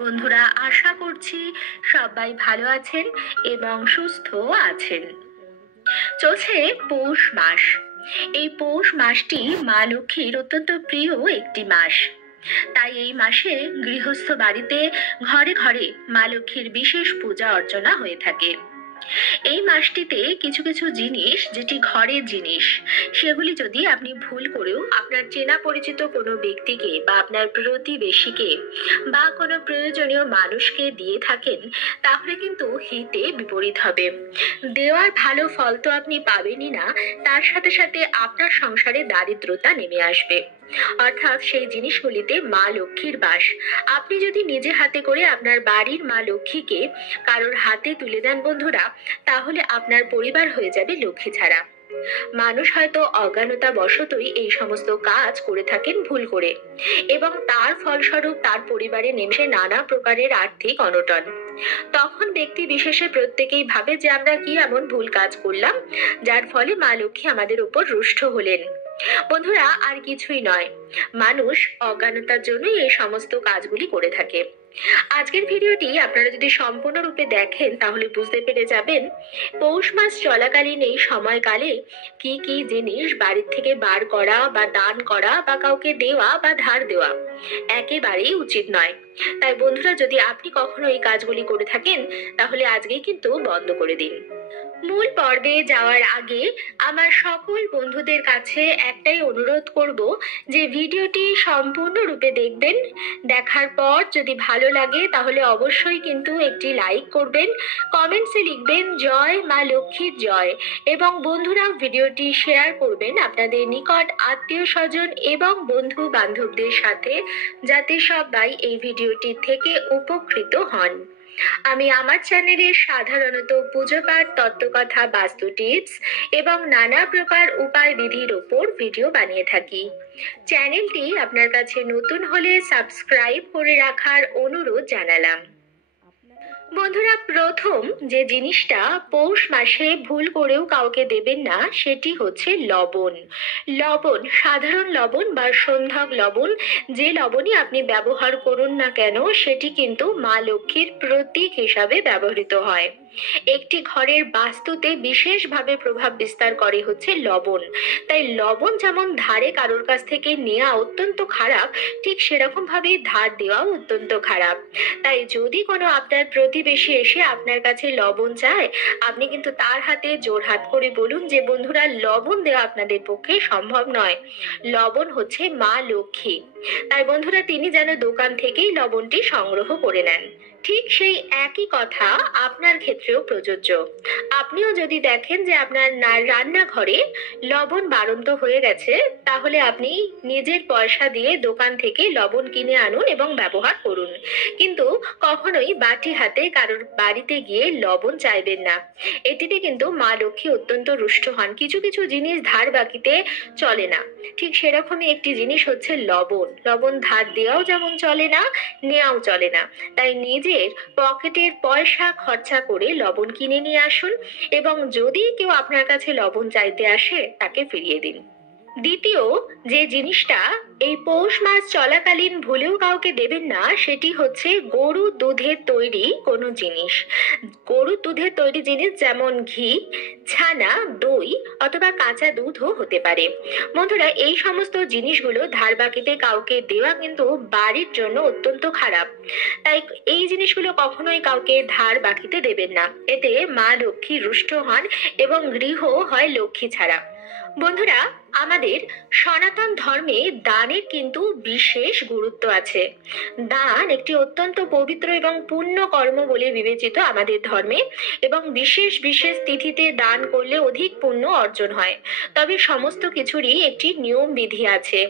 বন্ধুরা, আশা করছি সবাই ভালো আছেন এবং সুস্থ আছেন। চলছে পৌষ মাস। এই পৌষ মাসটি মা লক্ষ্মীর অত্যন্ত প্রিয় একটি মাস। তাই এই মাসে গৃহস্থ বাড়িতে ঘরে ঘরে মা লক্ষ্মীর বিশেষ পূজা অর্চনা হয়ে থাকে। এই মাসটিতে কিছু কিছু জিনিস যেটি ঘরের জিনিস, সেগুলি যদি আপনি ভুল করেও আপনার চেনা পরিচিত কোনো ব্যক্তিকে বা আপনার প্রতিবেশীকে বা কোনো প্রয়োজনীয় মানুষকে দিয়ে থাকেন, তাহলে কিন্তু হিতে বিপরীত হবে। দেওয়ার ভালো ফল তো আপনি পাবেনই না, তার সাথে সাথে আপনার সংসারে দারিদ্রতা নেমে আসবে। অর্থাৎ সেই জিনিসগুলিতে মা লক্ষ্মীর বাস। আপনি যদি নিজে হাতে করে আপনার বাড়ির মা লক্ষ্মীকে কারোর হাতে তুলে দেন বন্ধুরা, তাহলে আপনার পরিবার হয়ে যাবে লক্ষ্মী ছাড়া। মানুষ হয়তো অজ্ঞানতা বশতই এই সমস্ত কাজ করে থাকেন ভুল করে, এবং তার ফলস্বরূপ তার পরিবারে নেমে নানা প্রকারের আর্থিক অনটন। তখন ব্যক্তি বিশেষে প্রত্যেকেই ভাবে যে আমরা কি এমন ভুল কাজ করলাম যার ফলে মা লক্ষ্মী আমাদের উপর রুষ্ট হলেন। বন্ধুরা, আর কিছুই নয়, মানুষ অজ্ঞানতার জন্যই এই সমস্ত কাজগুলি করে থাকে। আজকের ভিডিওটি আপনারা যদি সম্পূর্ণরূপে দেখেন তাহলে বুঝতে পেরে যাবেন পৌষ মাস চলাকালীন এই সময়কালে কি কি জিনিস বাড়ির থেকে বার করা বা দান করা বা কাউকে দেওয়া বা ধার দেওয়া একেবারেই উচিত নয়। তাই বন্ধুরা, যদি আপনি কখনো এই কাজগুলি করে থাকেন তাহলে আজকেই কিন্তু বন্ধ করে দিন। মূল পর্বে যাওয়ার আগে আমার সকল বন্ধুদের কাছে একটাই অনুরোধ করব যে ভিডিওটি সম্পূর্ণরূপে দেখবেন। দেখার পর যদি ভালো লাগে তাহলে অবশ্যই কিন্তু একটি লাইক করবেন, কমেন্টসে লিখবেন জয় মা লক্ষ্মীর জয়, এবং বন্ধুরাও ভিডিওটি শেয়ার করবেন আপনাদের নিকট আত্মীয় স্বজন এবং বন্ধু বান্ধবদের সাথে, যাতে সবাই এই ভিডিওটি থেকে উপকৃত হন। আমি আমার চ্যানেলে সাধারণত পুজো পাঠ, তত্ত্বকথা, বাস্তু টিপস এবং নানা প্রকার উপায় বিধির ওপর ভিডিও বানিয়ে থাকি। চ্যানেলটি আপনার কাছে নতুন হলে সাবস্ক্রাইব করে রাখার অনুরোধ জানালাম। বন্ধুরা, প্রথম যে জিনিসটা পৌষ মাসে ভুল করেও কাউকে দেবেন না সেটি হচ্ছে লবণ। লবণ, সাধারণ লবণ বা সন্ধ্যক লবণ, যে লবণই আপনি ব্যবহার করুন না কেন, সেটি কিন্তু মা লক্ষ্মীর প্রতীক হিসাবে ব্যবহৃত হয়। একটি ঘরের বাস্তুতে বিশেষভাবে প্রভাব বিস্তার করে হচ্ছে লবণ। তাই লবণ যেমন ধারে কারোর কাছ থেকে নেওয়া অত্যন্ত খারাপ, ঠিক সেরকম ভাবে ধার দেওয়াও অত্যন্ত খারাপ। তাই যদি কোনো আপনার প্রতিবেশী এসে আপনার কাছে লবণ চায়, আপনি কিন্তু তার হাতে জোড়হাত করে বলুন যে বন্ধুরা, লবণ দেওয়া আপনাদের পক্ষে সম্ভব নয়। লবণ হচ্ছে মা লক্ষ্মী, তাই বন্ধুরা তিনি যেন দোকান থেকেই লবণটি সংগ্রহ করে নেন। ঠিক সেই একই কথা আপনার ক্ষেত্রেও প্রযোজ্য। আপনিও যদি দেখেন যে আপনার রান্নাঘরে লবণ বাড়ন্ত হয়ে গেছে, তাহলে আপনি নিজের পয়সা দিয়ে দোকান থেকে লবণ কিনে আনুন এবং ব্যবহার করুন। কিন্তু কখনোই বাটি হাতে কারোর বাড়িতে গিয়ে লবণ চাইবেন না। এটিতে কিন্তু মা লক্ষ্মী অত্যন্ত রুষ্ট হন। কিছু কিছু জিনিস ধার বাকিতে চলে না, ঠিক সেরকমই একটি জিনিস হচ্ছে লবণ। লবণ ধার দেওয়াও যেমন চলে না, নেওয়াও চলে না। তাই নিজের পকেটের পয়সা খরচা করে লবণ কিনে নিয়ে আসুন, এবং যদি কেউ আপনার কাছে লবণ চাইতে আসে তাকে ফিরিয়ে দিন। দ্বিতীয় যে জিনিসটা এই পৌষ মাস চলাকালীন ভুলেও কাউকে দেবেন না সেটি হচ্ছে গরু দুধের তৈরি কোনো জিনিস। গরুর দুধের তৈরি জিনিস যেমন ঘি, ছানা, দই অথবা কাঁচা দুধও হতে পারে। বন্ধুরা, এই সমস্ত জিনিসগুলো ধার বাকিতে কাউকে দেওয়া কিন্তু বাড়ির জন্য অত্যন্ত খারাপ। তাই এই জিনিসগুলো কখনোই কাউকে ধার বাকিতে দেবেন না, এতে মা লক্ষ্মী রুষ্ট হন এবং গৃহ হয় লক্ষ্মী ছাড়া। বন্ধুরা, আমাদের সনাতন ধর্মে দানের কিন্তু বিশেষ গুরুত্ব আছে। দান একটি অত্যন্ত পবিত্র এবং পুণ্য কর্ম বলে বিবেচিত আমাদের ধর্মে, এবং বিশেষ বিশেষ তিথিতে দান করলে অধিক পুণ্য অর্জন হয়। তবে সমস্ত কিছুরই একটি নিয়ম বিধি আছে।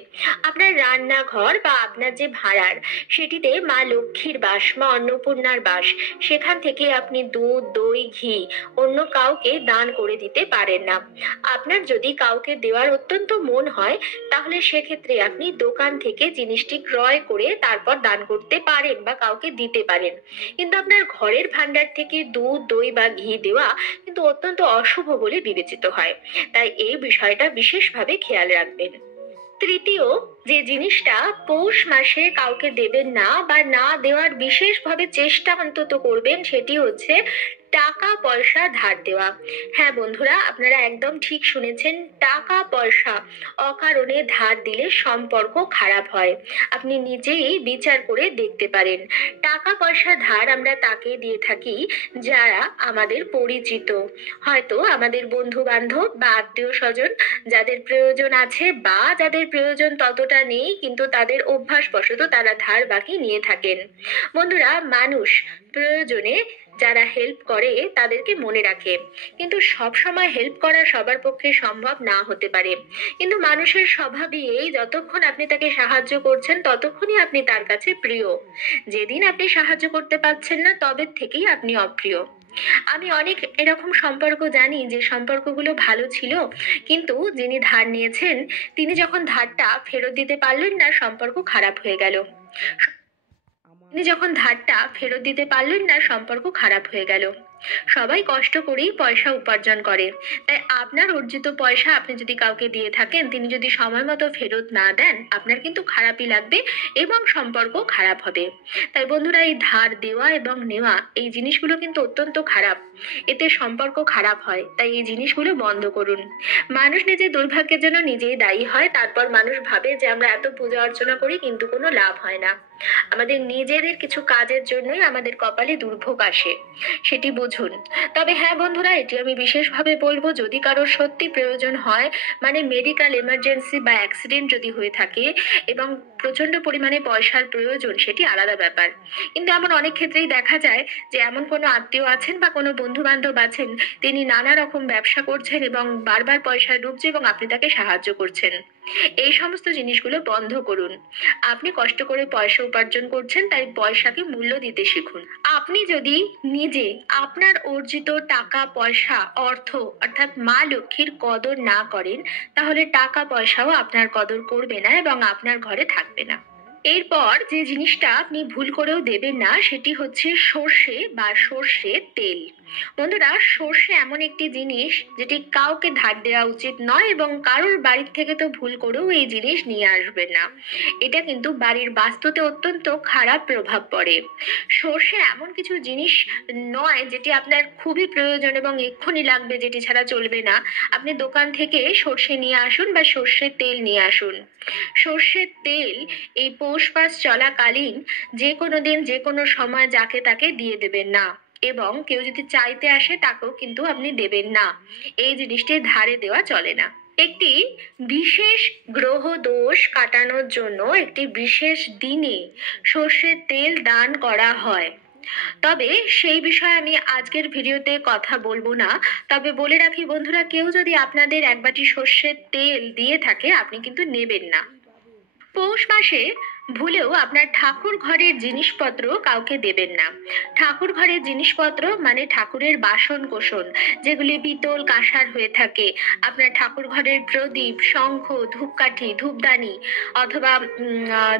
আপনার রান্নাঘর বা আপনার যে ভাড়ার, সেটিতে মা লক্ষ্মীর বাস, মা অন্নপূর্ণার বাস। সেখান থেকে আপনি দুধ, দই, ঘি অন্য কাউকে দান করে দিতে পারেন না। আপনার যদি কাউকে দেওয়ার অত্যন্ত মন হয়, তাহলে সেক্ষেত্রে আপনি দোকান থেকে জিনিসটি ক্রয় করে তারপর দান করতে পারেন বা কাউকে দিতে পারেন। কিন্তু আপনার ঘরের ভান্ডার থেকে দুধ, দই বা ঘি দেওয়া কিন্তু অত্যন্ত অশুভ বলে বিবেচিত হয়। তাই এই বিষয়টা বিশেষভাবে খেয়াল রাখবেন। তৃতীয় যে জিনিসটা পৌষ মাসে কাউকে দেবেন না বা না দেওয়ার বিশেষভাবে চেষ্টা অন্তত করবেন, সেটি হচ্ছে টাকা পয়সা ধার দেওয়া। হ্যাঁ বন্ধুরা, আপনারা একদম ঠিক শুনেছেন, টাকা পয়সা অকারণে ধার দিলে সম্পর্ক খারাপ হয়। আপনি নিজেই বিচার করে দেখতে পারেন। টাকা পয়সা ধার আমরা তাকে দিয়ে থাকি যারা আমাদের পরিচিত, হয়তো আমাদের বন্ধু বান্ধব বা আত্মীয় স্বজন, যাদের প্রয়োজন আছে বা যাদের প্রয়োজন ততটা নেই কিন্তু তাদের অভ্যাসবশত তারা ধার বাকি নিয়ে থাকেন। বন্ধুরা, মানুষ প্রয়োজনে যারা হেল্প করে তাদেরকে মনে রাখে, কিন্তু সব সময় হেল্প করা সবার পক্ষে সম্ভব না হতে পারে। কিন্তু মানুষের স্বভাবই এই, যতক্ষণ আপনি তাকে সাহায্য করছেন ততক্ষণই আপনি তার কাছে প্রিয়। যেদিন আপনি সাহায্য করতে পারছেন না তবে থেকেই আপনি অপ্রিয়। আমি অনেক এরকম সম্পর্ক জানি যে সম্পর্কগুলো ভালো ছিল, কিন্তু যিনি ধার নিয়েছেন তিনি যখন ধারটা ফেরত দিতে পারলেন না সম্পর্ক খারাপ হয়ে গেল। তিনি যখন ধারটা ফেরত দিতে পারলেন না সম্পর্ক খারাপ হয়ে গেল। সবাই কষ্ট করেই পয়সা উপার্জন করে, তাই আপনার অর্জিত পয়সা আপনি যদি কাউকে দিয়ে থাকেন, তিনি যদি সময় মতো ফেরত না দেন, আপনার কিন্তু খারাপই লাগবে এবং সম্পর্ক খারাপ হবে। তাই বন্ধুরা, এই ধার দেওয়া এবং নেওয়া এই জিনিসগুলো কিন্তু অত্যন্ত খারাপ, এতে সম্পর্ক খারাপ হয়। তাই এই জিনিসগুলো বন্ধ করুন। মানুষ নিজের দুর্ভাগ্যের জন্য নিজেই দায়ী হয়, তারপর মানুষ ভাবে যে আমরা এত পূজা অর্চনা করি কিন্তু কোনো লাভ হয় না। আমাদের নিজেদের কিছু কাজের জন্যই আমাদের কপালে দুর্ভোগ আসে, সেটি বুঝুন। তবে হ্যাঁ বন্ধুরা, এটি আমি বিশেষভাবে বলবো, যদি কারোর সত্যি প্রয়োজন হয়, মানে মেডিকেল এমার্জেন্সি বা অ্যাক্সিডেন্ট যদি হয়ে থাকে এবং প্রচন্ড পরিমাণে পয়সার প্রয়োজন, সেটি আলাদা ব্যাপার। কিন্তু এমন অনেক ক্ষেত্রেই দেখা যায় যে এমন কোনো আত্মীয় আছেন বা কোনো বন্ধু বান্ধব আছেন, তিনি নানা রকম ব্যবসা করছেন এবং বারবার পয়সা ডুবছে এবং আপনি তাকে সাহায্য করছেন। এই সমস্ত জিনিসগুলো বন্ধ করুন। আপনি কষ্ট করে পয়সা উপার্জন করছেন, তাই পয়সাকে মূল্য দিতে শিখুন। আপনি যদি নিজে আপনার অর্জিত টাকা পয়সা অর্থ অর্থাৎ মা লক্ষ্মীর কদর না করেন, তাহলে টাকা পয়সাও আপনার কদর করবে না এবং আপনার ঘরে থাকবে না। এরপর যে জিনিসটা আপনি ভুল করেও দেবেন না সেটি হচ্ছে সর্ষে বা সর্ষের তেল। বন্ধুরা, সর্ষে এমন একটি জিনিস যেটি কাউকে ধার দেওয়া উচিত নয় এবং কারোর বাড়ির থেকে তো ভুল করেও এই জিনিস নিয়ে আসবেন না। এটা কিন্তু বাড়ির বাস্তুতে অত্যন্ত খারাপ প্রভাব পড়ে। সর্ষে এমন কিছু জিনিস নয় যেটি আপনার খুবই প্রয়োজন এবং এক্ষুনি লাগবে, যেটি ছাড়া চলবে না। আপনি দোকান থেকে সর্ষে নিয়ে আসুন বা সর্ষের তেল নিয়ে আসুন। সর্ষের তেল এই পৌষ মাস চলাকালীন যে কোনো দিন যে কোনো সময় যাকে তাকে দিয়ে দেবেন না, এবং কেউ যদি চাইতে আসে তাকেও কিন্তু আপনি দেবেন না। এই জিনিসটি ধারে দেওয়া চলে না। একটি বিশেষ গ্রহ দোষ কাটানোর জন্য একটি বিশেষ দিনে সর্ষের তেল দান করা হয়। তবে সেই বিষয়ে আমি আজকের ভিডিওতে কথা বলবো না। তবে বলে রাখি বন্ধুরা, কেউ যদি আপনাদের এক বাটি সর্ষের তেল দিয়ে থাকে, আপনি কিন্তু নেবেন না। পৌষ মাসে ভুলেও আপনার ঠাকুর ঘরের জিনিসপত্র কাউকে দেবেন না। ঠাকুর ঘরের জিনিসপত্র মানে ঠাকুরের বাসন কোসন, যেগুলি পিতল কাঁসার হয়ে থাকে, আপনার ঠাকুর ঘরের প্রদীপ, শঙ্খ, ধূপকাঠি, ধূপদানি অথবা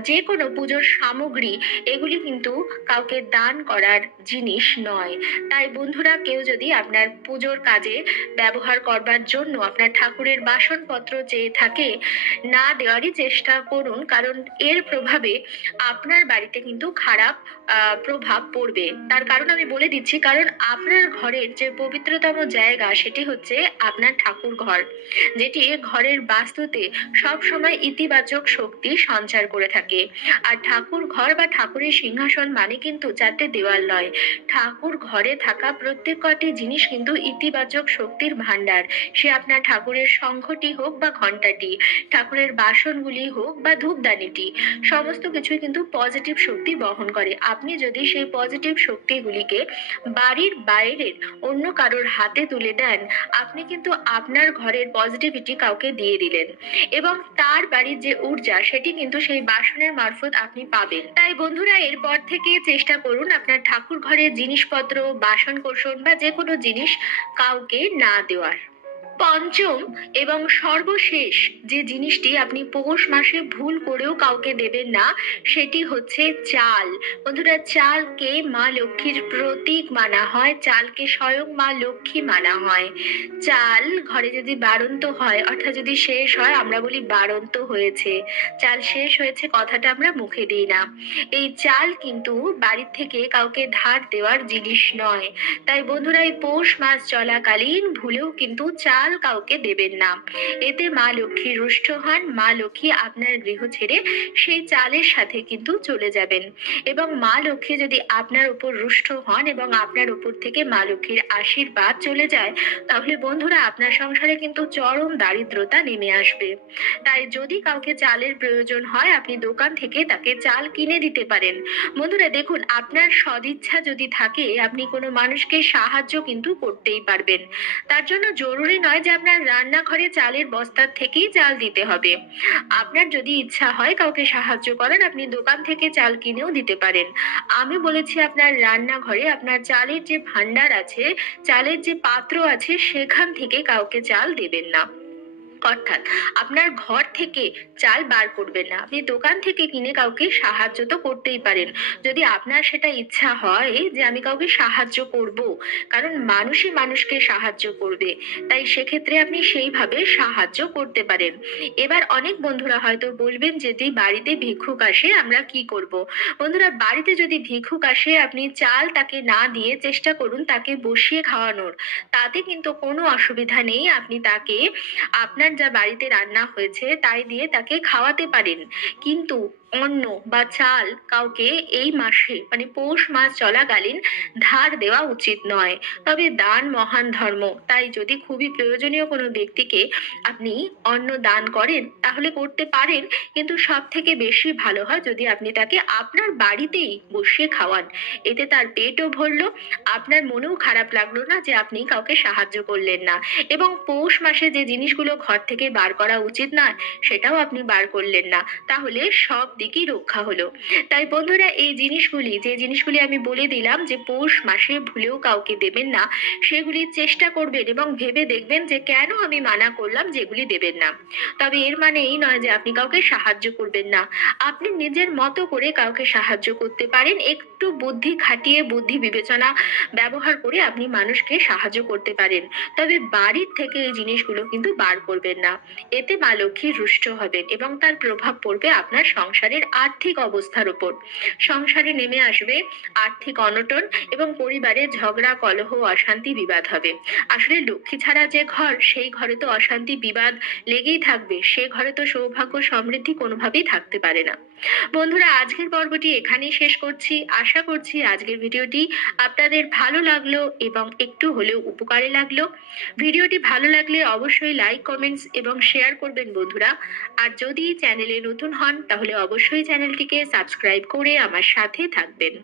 যে কোনো পুজোর সামগ্রী, এগুলি কিন্তু কাউকে দান করার জিনিস নয়। তাই বন্ধুরা, কেউ যদি আপনার পুজোর কাজে ব্যবহার করবার জন্য আপনার ঠাকুরের বাসনপত্র চেয়ে থাকে, না দেওয়ারই চেষ্টা করুন, কারণ এর প্রভাবে আপনার বাড়িতে কিন্তু খারাপ প্রভাব পড়বে। তার কারণ আমি বলে দিচ্ছি, কারণ আপনার ঘরের যে পবিত্রতম জায়গা সেটি হচ্ছে আপনার ঠাকুর ঘর, যেটি ঘরের বাস্তুতে সব সময় ইতিবাচক শক্তি সঞ্চার করে থাকে। আর ঠাকুর ঘর বা ঠাকুরের সিংহাসন মানে কিন্তু চারটে দেওয়াল নয়। ঠাকুর ঘরে থাকা প্রত্যেক কটি জিনিস কিন্তু ইতিবাচক শক্তির ভান্ডার। সে আপনার ঠাকুরের শঙ্খটি হোক বা ঘণ্টাটি, ঠাকুরের বাসনগুলি হোক বা ধূপদানিটি, সমস্ত কিছুই কিন্তু পজিটিভ শক্তি বহন করে। আপনি যদি সেই পজিটিভ শক্তিগুলিকে বাড়ির বাইরের অন্য কারোর হাতে তুলে দেন, আপনি কিন্তু আপনার ঘরের পজিটিভিটি কাউকে দিয়ে দিলেন এবং তার বাড়ির যে ঊর্জা সেটি কিন্তু সেই বাসনের মারফত আপনি পাবেন। তাই বন্ধুরা, এরপর থেকে চেষ্টা করুন আপনার ঠাকুর ঘরের জিনিসপত্র, বাসন কোসন বা যে কোনো জিনিস কাউকে না দেওয়ার। পঞ্চম এবং সর্বশেষ যে জিনিসটি আপনি পৌষ মাসে ভুল করেও কাউকে দেবেন না, সেটি হচ্ছে চাল। বন্ধুরা, চালকে মা লক্ষ্মীর প্রতীক মানা হয়, চালকে স্বয়ং মা লক্ষ্মী মানা হয়। চাল ঘরে যদি বাড়ন্ত হয়, অর্থাৎ যদি শেষ হয়, আমরা বলি বাড়ন্ত হয়েছে, চাল শেষ হয়েছে কথাটা আমরা মুখে দিই না। এই চাল কিন্তু বাড়ির থেকে কাউকে ধার দেওয়ার জিনিস নয়। তাই বন্ধুরা, এই পৌষ মাস চলাকালীন ভুলেও কিন্তু চাল কাউকে দেবেন না। এতে মা লক্ষ্মী রুষ্ট হন, মা লক্ষ্মী আপনার গৃহ ছেড়ে সেই চালের সাথে কিন্তু চলে যাবেন। এবং মা লক্ষ্মী যদি আপনার উপর রুষ্ট হন এবং আপনার উপর থেকে মা লক্ষ্মীর আশীর্বাদ চলে যায়, তাহলে বন্ধুরা আপনার সংসারে কিন্তু চরম দারিদ্রতা নেমে আসবে। তাই যদি কাউকে চালের প্রয়োজন হয়, আপনি দোকান থেকে তাকে চাল কিনে দিতে পারেন। বন্ধুরা দেখুন, আপনার সদিচ্ছা যদি থাকে, আপনি কোনো মানুষকে সাহায্য কিন্তু করতেই পারবেন। তার জন্য জরুরি নয় যে আপনার রান্নাঘরে চালের বস্তার থেকেই চাল দিতে হবে। আপনার যদি ইচ্ছা হয় কাউকে সাহায্য করার, আপনি দোকান থেকে চাল কিনেও দিতে পারেন। আমি বলেছি আপনার রান্নাঘরে আপনার চালের যে ভান্ডার আছে, চালের যে পাত্র আছে, সেখান থেকে কাউকে চাল দেবেন না। অর্থাৎ আপনার ঘর থেকে চাল বার করবেন না, আপনি দোকান থেকে কিনে কাউকে সাহায্য তো করতেই পারেন। যদি আপনার সেটা ইচ্ছা হয় যে আমি কাউকে সাহায্য করব, কারণ মানুষই মানুষকে সাহায্য করবে, তাই সেক্ষেত্রে আপনি সেইভাবে সাহায্য করতে পারেন। এবার অনেক বন্ধুরা হয়তো বলবেন, যদি বাড়িতে ভিক্ষুক আসে আমরা কি করব? বন্ধুরা, বাড়িতে যদি ভিক্ষুক আসে, আপনি চাল তাকে না দিয়ে চেষ্টা করুন তাকে বসিয়ে খাওয়ানোর। তাতে কিন্তু কোনো অসুবিধা নেই, আপনি তাকে আপনার যা বাড়িতে রান্না হয়েছে তাই দিয়ে তাকে খাওয়াতে পারেন। কিন্তু অন্ন বা চাল কাউকে এই মাসে, মানে পৌষ মাস চলাকালীন ধার দেওয়া উচিত নয়। তবে দান মহান ধর্ম, তাই যদি খুবই প্রয়োজনীয় কোনো ব্যক্তিকে আপনি অন্ন দান করেন তাহলে করতে পারেন, কিন্তু সব থেকে বেশি ভালো হয় যদি আপনি তাকে আপনার বাড়িতেই বসিয়ে খাওয়ান। এতে তার পেটও ভরলো, আপনার মনেও খারাপ লাগলো না যে আপনি কাউকে সাহায্য করলেন না, এবং পৌষ মাসে যে জিনিসগুলো ঘর থেকে বার করা উচিত নয় সেটাও আপনি বার করলেন না, তাহলে সব দিকই রক্ষা হলো। তাই বন্ধুরা, এই জিনিসগুলি, যে জিনিসগুলি আমি বলে দিলাম যে পৌষ মাসে ভুলেও কাউকে দেবেন না, সেগুলি চেষ্টা করবেন এবং ভেবে দেখবেন যে কেন আমি মানা করলাম যেগুলি দেবেন না। তবে এর মানে এই নয় যে আপনি কাউকে সাহায্য করবেন না। আপনি নিজের মতো করে কাউকে সাহায্য করতে পারেন, একটু বুদ্ধি খাটিয়ে, বুদ্ধি বিবেচনা ব্যবহার করে আপনি মানুষকে সাহায্য করতে পারেন। তবে বাড়ির থেকে এই জিনিসগুলো কিন্তু বার করবেন না, এতে মা লক্ষ্মী রুষ্ট হবেন এবং তার প্রভাব পড়বে আপনার সংসারের আর্থিক অবস্থার উপর। সংসারে নেমে আসবে আর্থিক অনটন এবং পরিবারে ঝগড়া, কলহ, অশান্তি, বিবাদ হবে। আসলে লক্ষ্মী ছাড়া যে ঘর, সেই ঘরে তো অশান্তি, বিবাদ লেগেই থাকবে, সে ঘরে তো সৌভাগ্য, সমৃদ্ধি কোনোভাবেই থাকতে পারে না। বন্ধুরা, আজকের পর্বটি এখানেই শেষ করছি। আশা করছি আজকের ভিডিওটি আপনাদের ভালো লাগলো এবং একটু হলেও উপকারে লাগলো। ভিডিওটি ভালো লাগলে অবশ্যই লাইক, কমেন্টস এবং শেয়ার করবেন বন্ধুরা। আর যদি চ্যানেলে নতুন হন তাহলে অবশ্যই চ্যানেলটিকে সাবস্ক্রাইব করে আমার সাথে থাকবেন।